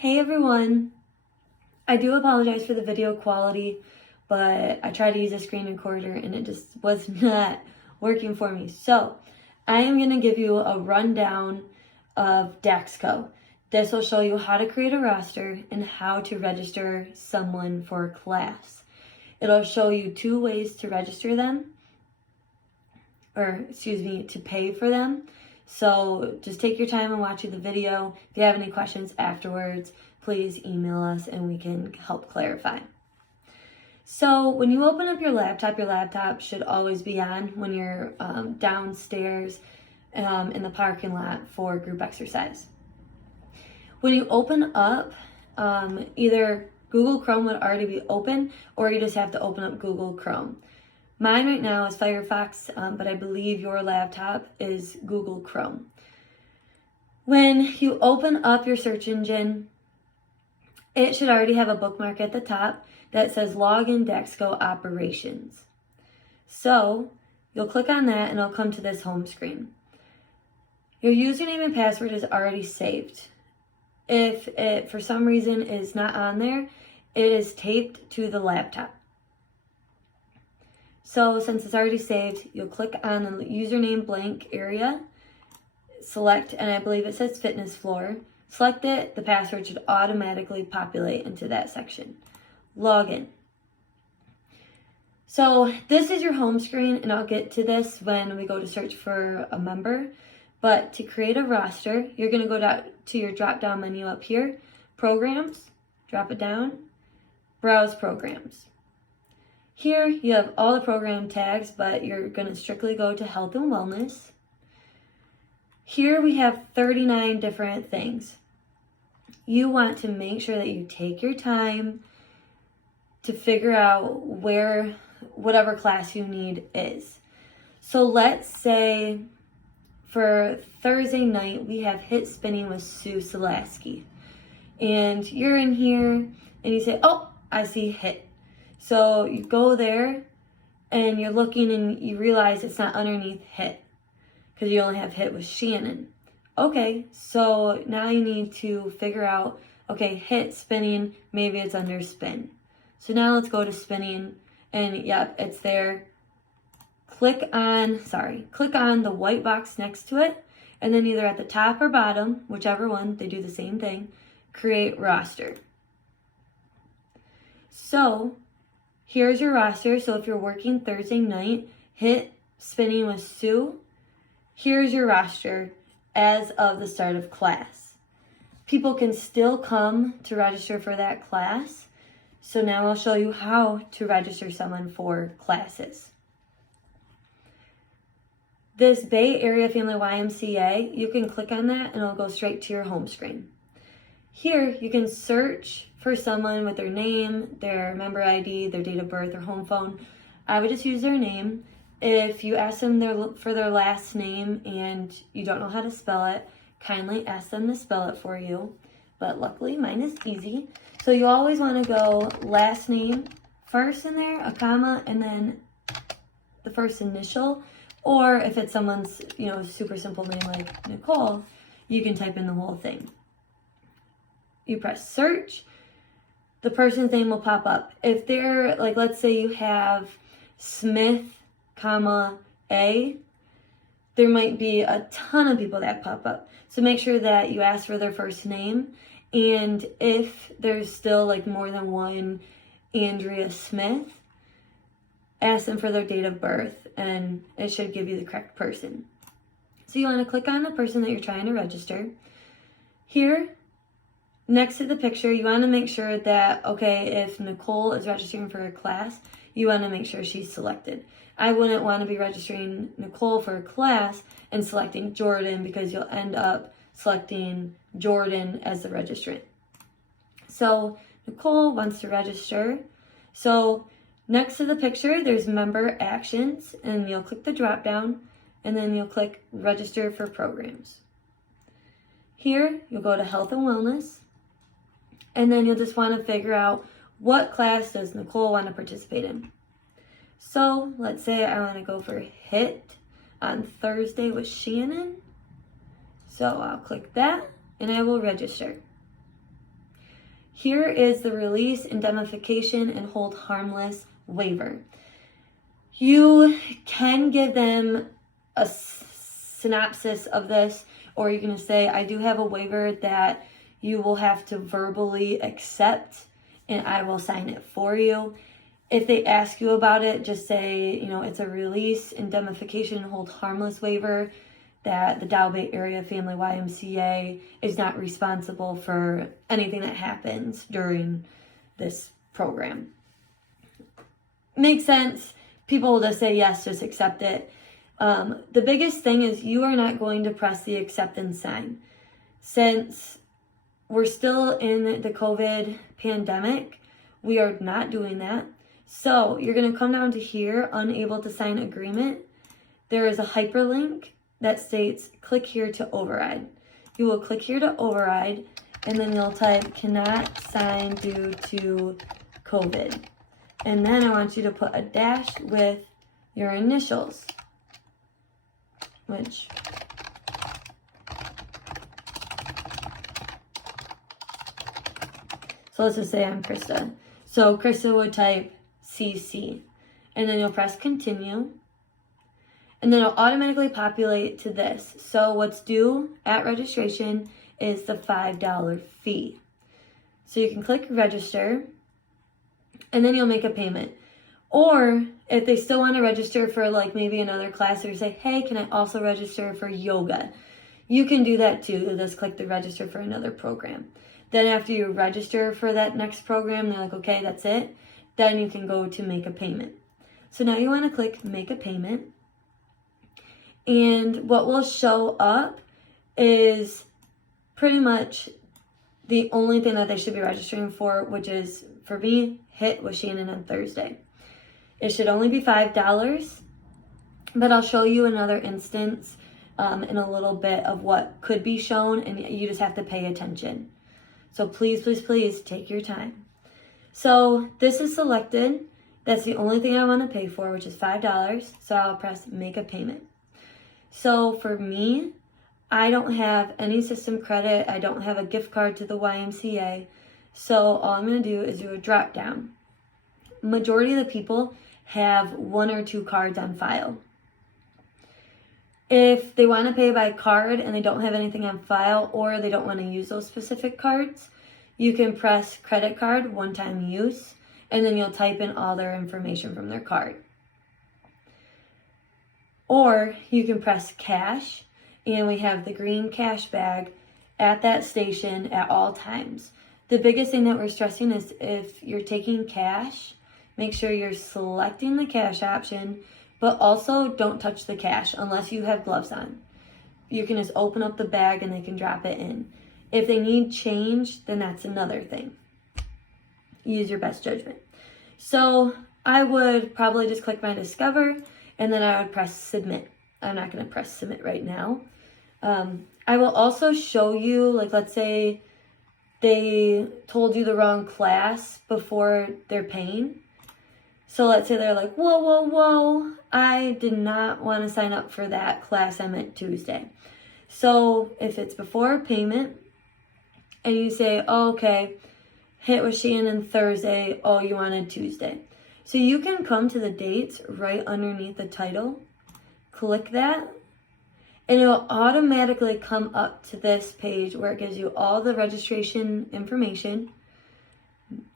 Hey everyone! I do apologize for the video quality, but I tried to use a screen recorder and it just was not working for me. So I am going to give you a rundown of Daxko. This will show you how to create a roster and how to register someone for a class. It'll show you 2 ways to register them, to pay for them. So just take your time and watch the video. If you have any questions afterwards, please email us and we can help clarify. So when you open up your laptop should always be on when you're downstairs in the parking lot for group exercise. When you open up, either Google Chrome would already be open or you just have to open up Google Chrome. Mine right now is Firefox, but I believe your laptop is Google Chrome. When you open up your search engine, it should already have a bookmark at the top that says Login Daxko Operations. So you'll click on that and it'll come to this home screen. Your username and password is already saved. If it for some reason is not on there, it is taped to the laptop. So since it's already saved, you'll click on the username blank area, select, and I believe it says fitness floor. Select it, the password should automatically populate into that section. Login. So this is your home screen, and I'll get to this when we go to search for a member. But to create a roster, you're going to go down to your drop-down menu up here, Programs, drop it down, Browse Programs. Here you have all the program tags, but you're going to strictly go to Health and Wellness. Here we have 39 different things. You want to make sure that you take your time to figure out where whatever class you need is. So let's say for Thursday night, we have HIIT spinning with Sue Selasky. And you're in here and you say, oh, I see HIIT. So you go there and you're looking and you realize it's not underneath HIIT because you only have HIIT with Shannon. Okay, so now you need to figure out, okay, HIIT spinning, maybe it's under spin. So now let's go to spinning and yep, it's there. Click on the white box next to it and then either at the top or bottom, whichever one, they do the same thing, create roster. So here's your roster. So if you're working Thursday night, HIIT spinning with Sue, here's your roster as of the start of class. People can still come to register for that class. So now I'll show you how to register someone for classes. This Bay Area Family YMCA, you can click on that and it'll go straight to your home screen. Here you can search for someone with their name, their member ID, their date of birth, their home phone. I would just use their name. If you ask them for their last name and you don't know how to spell it, kindly ask them to spell it for you. But luckily mine is easy. So you always want to go last name first in there, a comma, and then the first initial. Or if it's someone's, super simple name like Nicole, you can type in the whole thing. You press search, the person's name will pop up. If they're, let's say you have Smith, comma, A, there might be a ton of people that pop up. So make sure that you ask for their first name. And if there's still more than one Andrea Smith, ask them for their date of birth and it should give you the correct person. So you want to click on the person that you're trying to register. Here, next to the picture, you want to make sure that, okay, if Nicole is registering for a class, you want to make sure she's selected. I wouldn't want to be registering Nicole for a class and selecting Jordan because you'll end up selecting Jordan as the registrant. So Nicole wants to register. So next to the picture, there's member actions and you'll click the drop down and then you'll click register for programs. Here, you'll go to health and wellness. And then you'll just want to figure out what class does Nicole want to participate in. So let's say I want to go for HIIT on Thursday with Shannon. So I'll click that and I will register. Here is the release, indemnification, and hold harmless waiver. You can give them a synopsis of this, or you can say, I do have a waiver that you will have to verbally accept, and I will sign it for you. If they ask you about it, just say, it's a release, indemnification, hold harmless waiver, that the Dow Bay Area Family YMCA is not responsible for anything that happens during this program. Makes sense. People will just say, yes, just accept it. The biggest thing is you are not going to press the acceptance sign. Since we're still in the COVID pandemic, we are not doing that. So you're going to come down to here, unable to sign agreement. There is a hyperlink that states, click here to override. You will click here to override, and then you'll type, cannot sign due to COVID. And then I want you to put a dash with your initials, which, so let's just say I'm Krista. So Krista would type CC, and then you'll press continue. And then it'll automatically populate to this. So what's due at registration is the $5 fee. So you can click register, and then you'll make a payment. Or if they still want to register for like maybe another class, or say, hey, can I also register for yoga? You can do that too. You'll just click the register for another program. Then after you register for that next program, they're like, okay, that's it. Then you can go to make a payment. So now you want to click make a payment. And what will show up is pretty much the only thing that they should be registering for, which is, for me, HIIT with Shannon on Thursday. It should only be $5, but I'll show you another instance in a little bit of what could be shown, and you just have to pay attention. So please, please, please take your time. So this is selected. That's the only thing I want to pay for, which is $5. So I'll press make a payment. So for me, I don't have any system credit. I don't have a gift card to the YMCA. So all I'm going to do is do a drop down. Majority of the people have 1 or 2 cards on file. If they want to pay by card and they don't have anything on file, or they don't want to use those specific cards, you can press credit card, one-time use, and then you'll type in all their information from their card. Or you can press cash, and we have the green cash bag at that station at all times. The biggest thing that we're stressing is if you're taking cash, make sure you're selecting the cash option, but also don't touch the cash unless you have gloves on. You can just open up the bag and they can drop it in. If they need change, then that's another thing. Use your best judgment. So I would probably just click my Discover, and then I would press submit. I'm not going to press submit right now. I will also show you, like, let's say they told you the wrong class before they're paying. So let's say they're like, whoa, I did not want to sign up for that class. I meant Tuesday. So if it's before payment and you say, oh, okay, HIIT with Shannon Thursday, oh, you wanted Tuesday. So you can come to the dates right underneath the title, click that, and it'll automatically come up to this page where it gives you all the registration information,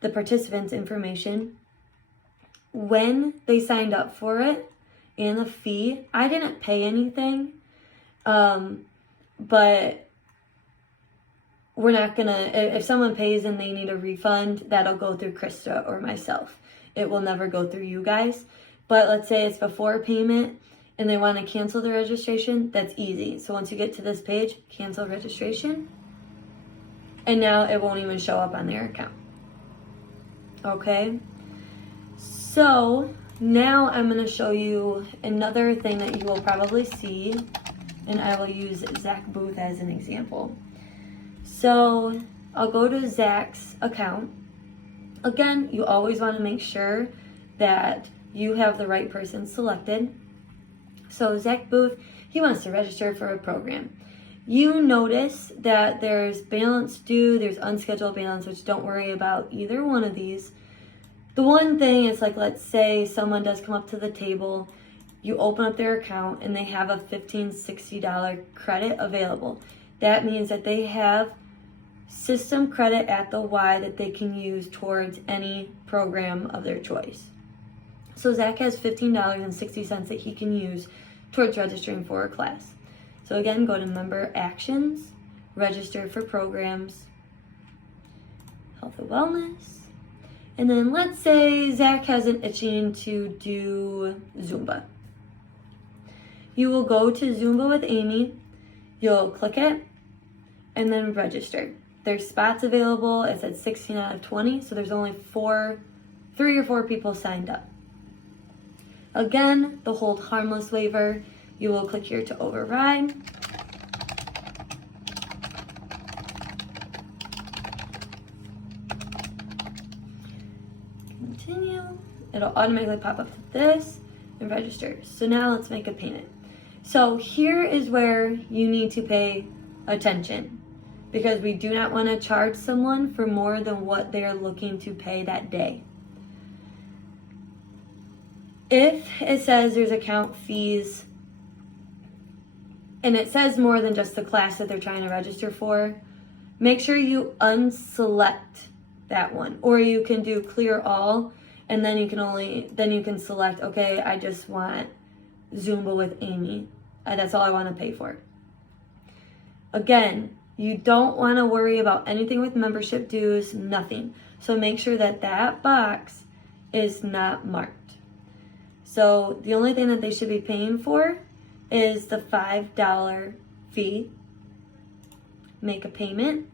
the participants' information, when they signed up for it, and the fee. I didn't pay anything, but we're not gonna, if someone pays and they need a refund, that'll go through Krista or myself. It will never go through you guys. But let's say it's before payment and they want to cancel the registration, that's easy. So once you get to this page, cancel registration, and now it won't even show up on their account. Okay? So now I'm going to show you another thing that you will probably see, and I will use Zach Booth as an example. So I'll go to Zach's account. Again, you always want to make sure that you have the right person selected. So Zach Booth, he wants to register for a program. you notice that there's balance due, there's unscheduled balance, which don't worry about either one of these. The one thing is, like, let's say someone does come up to the table, you open up their account and they have a $15, $60 credit available. That means that they have system credit at the Y that they can use towards any program of their choice. So Zach has $15.60 that he can use towards registering for a class. So again, go to Member Actions, Register for Programs, Health and Wellness, and then let's say Zach has an itching to do Zumba. You will go to Zumba with Amy, you'll click it, and then register. There's spots available. It's at 16 out of 20, so there's only 3 or 4 people signed up. Again, the hold harmless waiver, you will click here to override. Continue. It'll automatically pop up to this and register. So now let's make a payment. So here is where you need to pay attention, because we do not want to charge someone for more than what they are looking to pay that day. If it says there's account fees and it says more than just the class that they're trying to register for, make sure you unselect that one, or you can do clear all, and then you can select, okay, I just want Zumba with Amy. That's all I want to pay for. Again, you don't want to worry about anything with membership dues, nothing. So make sure that that box is not marked. So the only thing that they should be paying for is the $5 fee. Make a payment.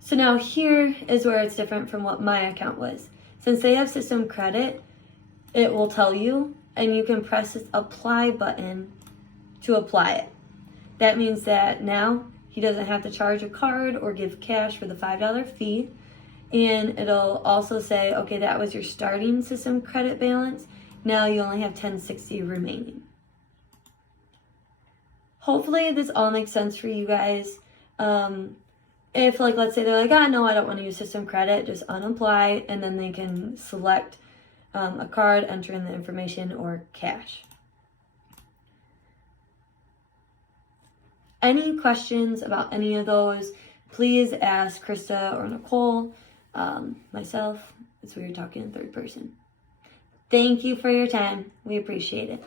So now here is where it's different from what my account was. Since they have system credit, it will tell you, and you can press this apply button to apply it. That means that now he doesn't have to charge a card or give cash for the $5 fee. And it'll also say, okay, that was your starting system credit balance. Now you only have $10.60 remaining. Hopefully this all makes sense for you guys. If, like, let's say they're like, no, I don't want to use system credit, just unapply, and then they can select a card, enter in the information, or cash. Any questions about any of those, please ask Krista or Nicole, myself. It's weird talking in third person. Thank you for your time. We appreciate it.